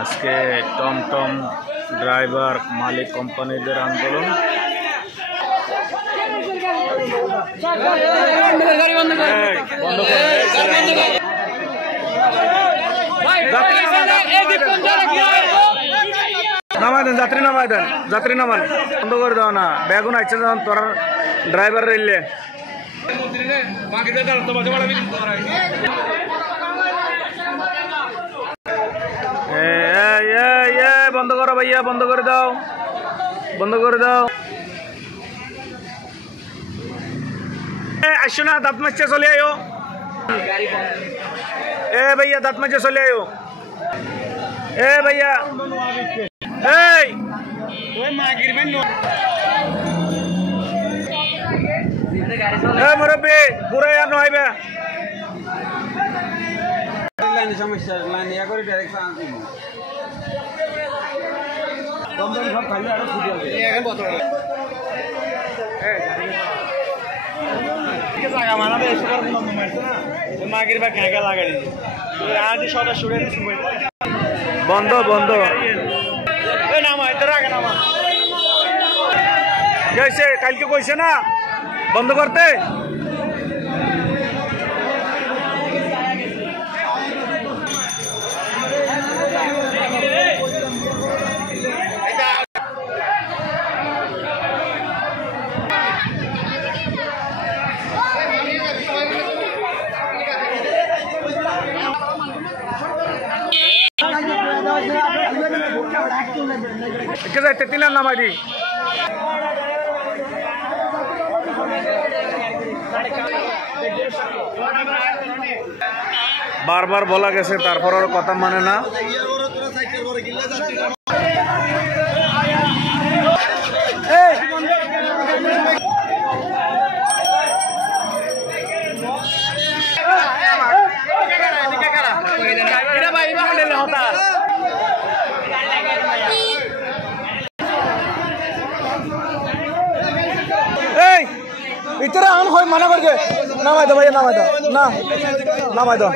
আজকে টমটম ড্রাইভার মালিক কোম্পানিদের আন্দোলন। নামাই দেন, যাত্রী নামাই দেন, যাত্রী নামান, বন্ধ করে দাও না। বেগুন আইছে যখন তোর ড্রাইভার রইলে বন্ধ করো ভাইয়া, বন্ধ করে দাও, বন্ধ করে দাও। আসো না, দাঁত মারছে, চলে আয়ো। এ ভাইয়া দাঁত মারছে, চলে আয়ো। এ ভাইয়া এই মুরব্বী পুরো আর নইবে সমস্যা লাইন ইয়া করে ডাইরেক্ট আনছি কমদম সব খালি আর ছুটি হবে এখন কত কে জায়গা মানাবে এসে করে বন্ধ মারছে না মাগির বা ঘাগা লাগাই দিছে আজ সদা ছুড়ে দিছি বন্ধ বন্ধ এই নামা ইধর আগে নামা কইছে কালকে কইছে না বন্ধ করতে। তেতিলা নামাই দি বারবার বলা গেছে, তারপর আর কথা মানে না। इतना आन हो मना करके नामाय दो भैया, नामाय दो ना नामाय दो